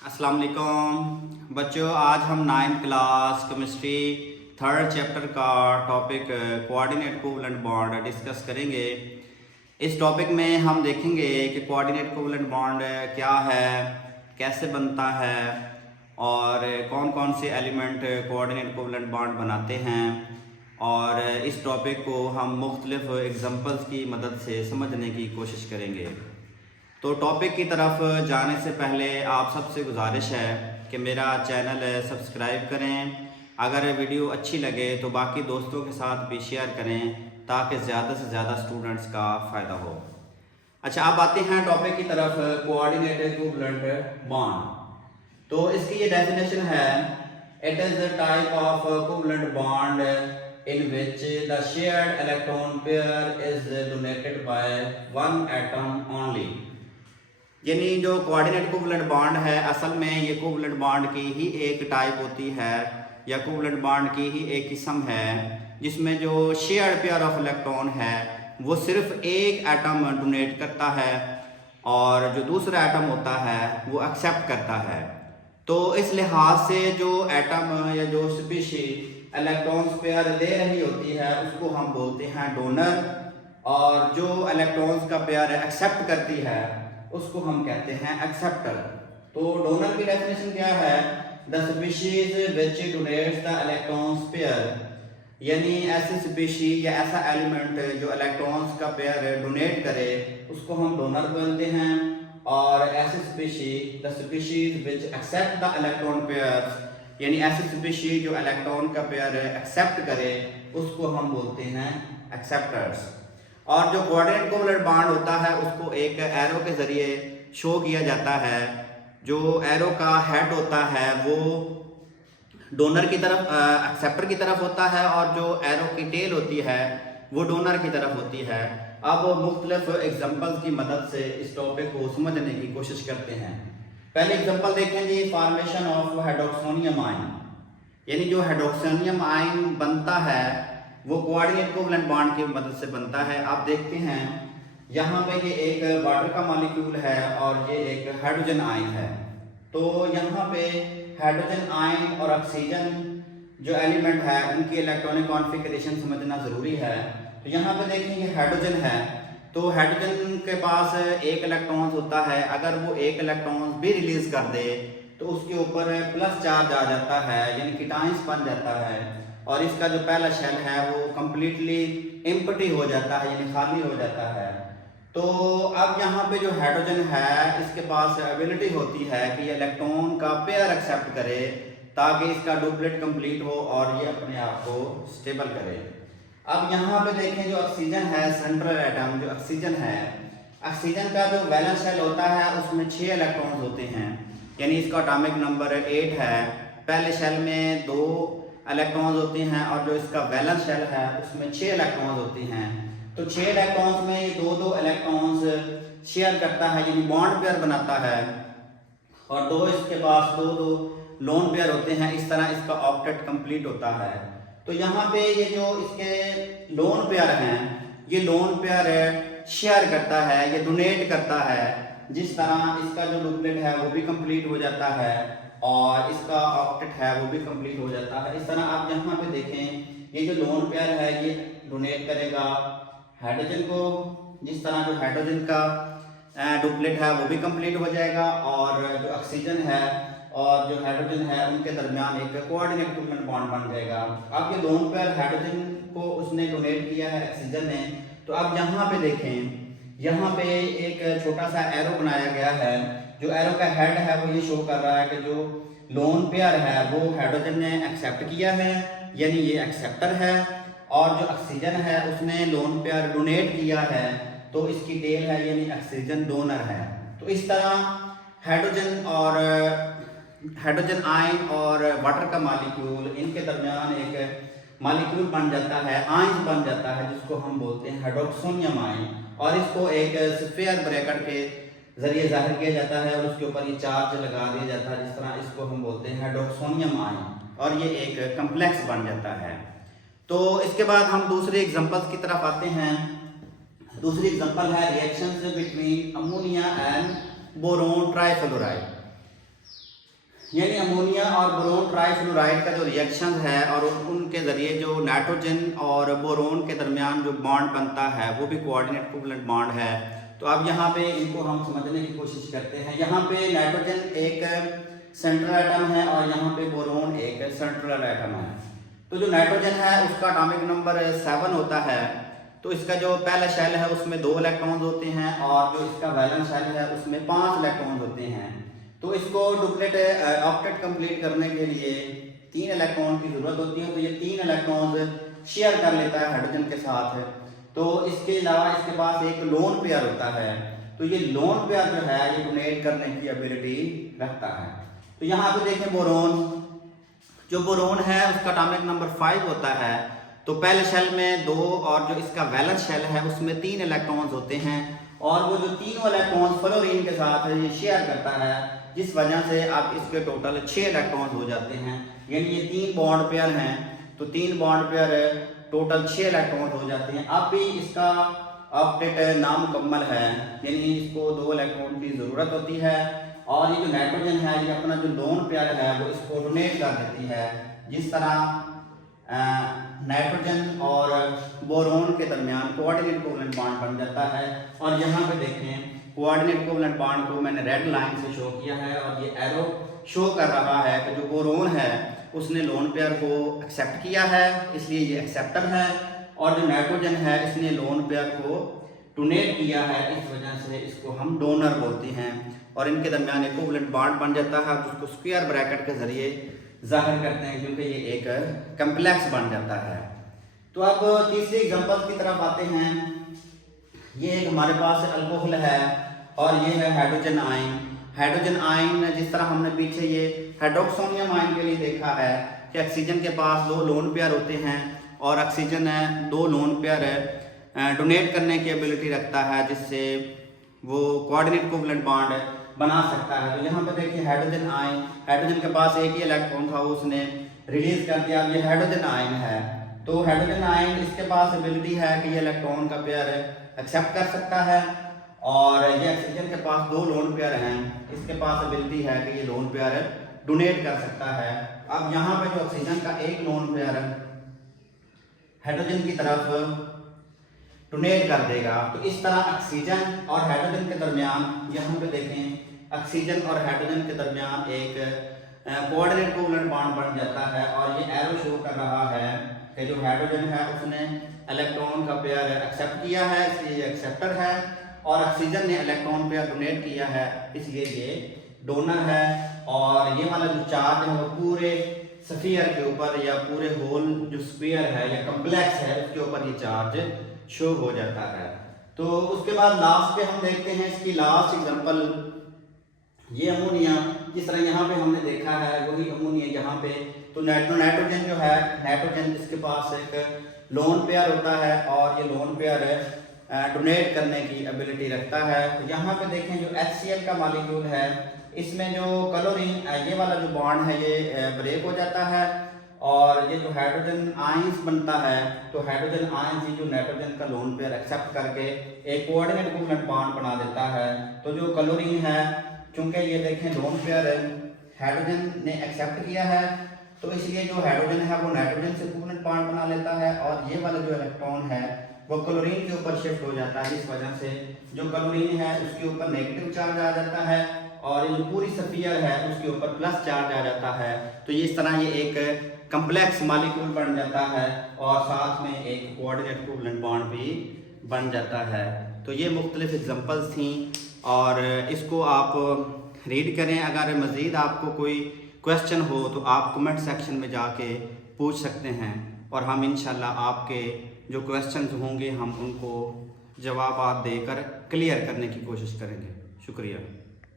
अस्सलाम वालेकुम बच्चों, आज हम 9th class chemistry third chapter का topic coordinate covalent bond discuss करेंगे। इस टॉपिक में हम देखेंगे कि कोऑर्डिनेट कोवलेंट बॉन्ड क्या है, कैसे बनता है और कौन कौन से एलिमेंट कोऑर्डिनेट कोवलेंट बॉन्ड बनाते हैं। और इस टॉपिक को हम मुख्तलिफ एग्जांपल्स की मदद से समझने की कोशिश करेंगे। तो टॉपिक की तरफ जाने से पहले आप सबसे गुजारिश है कि मेरा चैनल सब्सक्राइब करें। अगर वीडियो अच्छी लगे तो बाकी दोस्तों के साथ भी शेयर करें ताकि ज़्यादा से ज़्यादा स्टूडेंट्स का फ़ायदा हो। अच्छा, अब आते हैं टॉपिक की तरफ, कोऑर्डिनेट कोवलेंट बॉन्ड। तो इसकी ये डेफिनेशन है, it is the type of covalent bond in which the shared electron pair is donated by one atom only। यानी जो कोऑर्डिनेट कोवलेंट बॉन्ड है असल में ये कोवलेंट बॉन्ड की ही एक टाइप होती है या कोवलेंट बॉन्ड की ही एक किस्म है जिसमें जो शेयर्ड पेयर ऑफ इलेक्ट्रॉन है वो सिर्फ एक एटम डोनेट करता है और जो दूसरा एटम होता है वो एक्सेप्ट करता है। तो इस लिहाज से जो एटम या जो स्पीशी इलेक्ट्रॉन्स पेयर दे रही होती है उसको हम बोलते हैं डोनर, और जो इलेक्ट्रॉन्स का पेयर एक्सेप्ट करती है उसको हम कहते हैं एक्सेप्टर। तो डोनर की डेफिनेशन क्या है, the species which donates the electrons pair, यानी ऐसी स्पीशी या ऐसा एलिमेंट जो इलेक्ट्रॉन्स का पेयर डोनेट करे उसको हम डोनर बोलते हैं। और ऐसी species the species which accept the electron pair, यानी ऐसी स्पीशी जो इलेक्ट्रॉन का पेयर एक्सेप्ट करे उसको हम बोलते हैं एक्सेप्टर्स। और जो कोऑर्डिनेट कोवलेंट बॉन्ड होता है उसको एक एरो के ज़रिए शो किया जाता है। जो एरो का हेड होता है वो डोनर की तरफ एक्सेप्टर की तरफ होता है और जो एरो की टेल होती है वो डोनर की तरफ होती है। अब मुख्तलिफ एग्जांपल्स की मदद से इस टॉपिक को समझने की कोशिश करते हैं। पहले एग्जांपल देखें जी, फॉर्मेशन ऑफ हाइड्रोक्सोनियम आयन, यानी जो हाइड्रोक्सोनियम आयन बनता है वो कोऑर्डिनेट कोवलेंट बॉन्ड की मदद से बनता है। आप देखते हैं यहाँ पे ये एक वाटर का मॉलिक्यूल है और ये एक हाइड्रोजन आयन है। तो यहाँ पे हाइड्रोजन आयन और ऑक्सीजन जो एलिमेंट है उनकी इलेक्ट्रॉनिक कॉन्फ़िगरेशन समझना ज़रूरी है। तो यहाँ पे देखेंगे हाइड्रोजन है, तो हाइड्रोजन के पास एक इलेक्ट्रॉन होता है। अगर वो एक इलेक्ट्रॉन भी रिलीज कर दे तो उसके ऊपर प्लस चार्ज आ जाता है, यानी कीटाइंस बन जाता है और इसका जो पहला शेल है वो कंप्लीटली एम्प्टी हो जाता है, यानी खाली हो जाता है। तो अब यहाँ पे जो हाइड्रोजन है इसके पास एबिलिटी होती है कि ये इलेक्ट्रॉन का पेयर एक्सेप्ट करे ताकि इसका डुप्लेट कंप्लीट हो और ये अपने आप को स्टेबल करे। अब यहाँ पे देखें जो ऑक्सीजन है, सेंट्रल एटम जो ऑक्सीजन है, ऑक्सीजन का जो वैलेंस शेल होता है उसमें 6 इलेक्ट्रॉन्स होते हैं, यानी इसका एटॉमिक नंबर 8 है। पहले शेल में 2 इलेक्ट्रॉन्स होते हैं और जो इसका वैलेंस शेल है उसमें 6 इलेक्ट्रॉन्स होते हैं। तो 6 इलेक्ट्रॉन्स में 2-2 इलेक्ट्रॉन्स शेयर करता है, यानी बॉन्ड पेयर बनाता है, और 2 इसके पास 2-2 लोन पेयर होते हैं। इस तरह इसका ऑक्टेट कंप्लीट होता है। तो यहाँ पे ये जो इसके लोन पेयर हैं ये लोन पेयर शेयर करता है, ये डोनेट करता है। जिस तरह इसका जो डुप्लेट है वो भी कंप्लीट हो जाता है और इसका ऑक्टेट है वो भी कंप्लीट हो जाता है। इस तरह आप यहाँ पे देखें ये जो लोन पेयर है ये डोनेट करेगा हाइड्रोजन को, जिस तरह जो हाइड्रोजन का डुप्लेट है वो भी कंप्लीट हो जाएगा और जो ऑक्सीजन है और जो हाइड्रोजन है उनके दरमियान एक कोऑर्डिनेट कोवलेंट बॉन्ड बन जाएगा। अब ये लोन पेयर हाइड्रोजन को उसने डोनेट किया है ऑक्सीजन ने। तो अब यहाँ पे देखें, यहाँ पे एक छोटा सा एरो बनाया गया है। जो एरो का हेड है वो ये शो कर रहा है कि जो लोन पेयर है वो हाइड्रोजन ने एक्सेप्ट किया है, यानी ये एक्सेप्टर है, और जो ऑक्सीजन है उसने लोन पेयर डोनेट किया है तो इसकी टेल है, यानी ऑक्सीजन डोनर है। तो इस तरह हाइड्रोजन आयन और वाटर का मॉलिक्यूल, इनके दरमियान एक मॉलिक्यूल बन जाता है, आयन बन जाता है जिसको हम बोलते हैं हाइड्रोक्सोनियम आयन, और इसको एक स्फीयर ब्रैकेट के जरिए जाहिर किया जाता है और उसके ऊपर ये चार्ज लगा दिया जाता है। जिस तरह इसको हम बोलते हैं हाइड्रोक्सोनियम आयन, और ये एक कम्प्लेक्स बन जाता है। तो इसके बाद हम दूसरे एग्जांपल्स की तरफ आते हैं। दूसरी एग्जांपल है reactions between ammonia and boron trifluoride. और बोरोन ट्राइफ्लोराइड का जो रिएक्शन है और उनके ज़रिए जो नाइट्रोजन और बोरोन के दरमियान जो बॉन्ड बनता है वो भी कोऑर्डिनेट कोवलेंट बॉन्ड है। तो अब यहाँ पे इनको हम समझने की कोशिश करते हैं। यहाँ पे नाइट्रोजन एक सेंट्रल एटम है और यहाँ पे बोरोन एक सेंट्रल एटम है। तो जो नाइट्रोजन है उसका एटॉमिक नंबर 7 होता है। तो इसका जो पहला शेल है उसमें 2 इलेक्ट्रॉन्स होते हैं और जो इसका वैलेंस शेल है उसमें 5 इलेक्ट्रॉन्स होते हैं। तो इसको डुप्लेट ऑक्टेट कंप्लीट करने के लिए 3 इलेक्ट्रॉन की ज़रूरत होती है। तो ये 3 इलेक्ट्रॉन्स शेयर कर लेता है हाइड्रोजन के साथ। तो इसके अलावा इसके पास एक लोन पेयर होता है। तो ये लोन पेयर जो है ये डोनेट करने की एबिलिटी रखता है। तो यहाँ पे देखें बोरोन, जो बोरोन है उसका एटॉमिक नंबर 5 होता है। तो पहले शेल में 2 और जो इसका वैलेंस शेल है उसमें 3 इलेक्ट्रॉन्स होते हैं और वो जो तीनों इलेक्ट्रॉन्स फ्लोरीन के साथ ये शेयर करता है, जिस वजह से अब इसके टोटल 6 इलेक्ट्रॉन्स हो जाते हैं। यानी ये 3 बॉन्ड पेयर हैं। तो 3 बॉन्ड पेयर टोटल 6 इलेक्ट्रॉन्स हो जाते हैं। अब भी इसका ऑक्टेट नामुकम्मल है, यानी इसको 2 इलेक्ट्रॉन की ज़रूरत होती है। और ये जो नाइट्रोजन है ये अपना जो लोन पेयर है वो इसको डोनेट कर देती है। जिस तरह नाइट्रोजन और बोरोन के दरमियान कोऑर्डिनेट कोवलेंट बॉन्ड बन जाता है। और यहाँ पे देखें कोऑर्डिनेट कोवलेंट बॉन्ड को मैंने रेड लाइन से शो किया है और ये एरो शो कर रहा है कि जो बोरोन है उसने लोन पेयर को एक्सेप्ट किया है, इसलिए ये एक्सेप्टर है। और जो नाइट्रोजन है इसने लोन पेयर को डोनेट किया है, इस वजह से इसको हम डोनर बोलते हैं। और इनके दरमियान एक कोवलेंट बॉन्ड बन जाता है जिसको स्क्वायर ब्रैकेट के जरिए जाहिर करते हैं, क्योंकि ये एक कम्प्लेक्स बन जाता है। तो अब तीसरी एग्जांपल की तरफ आते हैं। ये एक हमारे पास अल्कोहल है और ये है हाइड्रोजन आयन। हाइड्रोजन आयन जिस तरह हमने पीछे ये हाइड्रोक्सोनियम आयन के लिए देखा है कि ऑक्सीजन के पास 2 लोन पेयर होते हैं और ऑक्सीजन 2 लोन पेयर डोनेट करने की एबिलिटी रखता है, जिससे वो कोऑर्डिनेट कोवलेंट बॉन्ड बना सकता है। तो यहाँ पे देखिए हाइड्रोजन आयन, हाइड्रोजन के पास एक ही इलेक्ट्रॉन था वो उसने रिलीज कर दिया, ये हाइड्रोजन आयन है। तो हाइड्रोजन आयन इसके पास एबिलिटी है कि ये इलेक्ट्रॉन का पेयर एक्सेप्ट कर सकता है। और ये ऑक्सीजन के पास 2 लोन पेयर हैं, इसके पास एबिलिटी है कि ये लोन पेयर डोनेट कर सकता है। अब यहाँ पे जो ऑक्सीजन का एक लोन पेयर हाइड्रोजन की तरफ डोनेट कर देगा। तो इस तरह ऑक्सीजन और हाइड्रोजन के दरमियान, यहाँ पे देखें ऑक्सीजन और हाइड्रोजन के दरमियान एक कोऑर्डिनेट कोवलेंट बॉन्ड बन जाता है। और ये एरो शो कर रहा है कि जो हाइड्रोजन है उसने इलेक्ट्रॉन का पेयर एक्सेप्ट किया है, इसलिए ये एक्सेप्टर है। और ऑक्सीजन ने इलेक्ट्रॉन पेयर डोनेट किया है, इसलिए ये डोनर है। और ये वाला जो चार्ज है वो पूरे स्फीयर के ऊपर या पूरे होल जो स्फीयर है या कम्प्लेक्स है उसके ऊपर ये चार्ज शो हो जाता है। तो उसके बाद लास्ट पे हम देखते हैं इसकी लास्ट एग्जांपल, ये अमोनिया। जिस तरह यहाँ पे हमने देखा है वही अमोनिया यहाँ पे। तो नाइट्रोजन जो है, नाइट्रोजन इसके पास एक लोन पेयर होता है और ये लोन पेयर डोनेट करने की एबिलिटी रखता है। तो यहाँ पे देखें जो HCl का मॉलिक्यूल है इसमें जो क्लोरीन, ये वाला जो बॉन्ड है ये ब्रेक हो जाता है और ये जो हाइड्रोजन आयंस बनता है, तो हाइड्रोजन आयंस ही जो नाइट्रोजन का लोन पेयर एक्सेप्ट करके एक कोऑर्डिनेट कोवलेंट बॉन्ड बना देता है। तो जो क्लोरीन है, चूंकि ये देखें लोन पेयर हाइड्रोजन ने एक्सेप्ट किया है, तो इसलिए जो हाइड्रोजन है वो नाइट्रोजन से कोवलेंट बॉन्ड बना लेता है और ये वाला जो इलेक्ट्रॉन है वो क्लोरीन के ऊपर शिफ्ट हो जाता है। इस वजह से जो क्लोरीन है उसके ऊपर नेगेटिव चार्ज आ जाता है और ये जो पूरी स्फीयर है उसके ऊपर प्लस चार्ज आ जाता है। तो इस तरह ये एक कम्प्लेक्स मॉलिक्यूल बन जाता है और साथ में एक कोऑर्डिनेट कोवलेंट बॉन्ड भी बन जाता है। तो ये मुख्तलिफ एग्जांपल्स थी और इसको आप रीड करें। अगर मज़ीद आपको कोई क्वेश्चन हो तो आप कमेंट सेक्शन में जाके पूछ सकते हैं और हम इंशाल्लाह आपके जो क्वेश्चंस होंगे हम उनको जवाब देकर क्लियर करने की कोशिश करेंगे। शुक्रिया।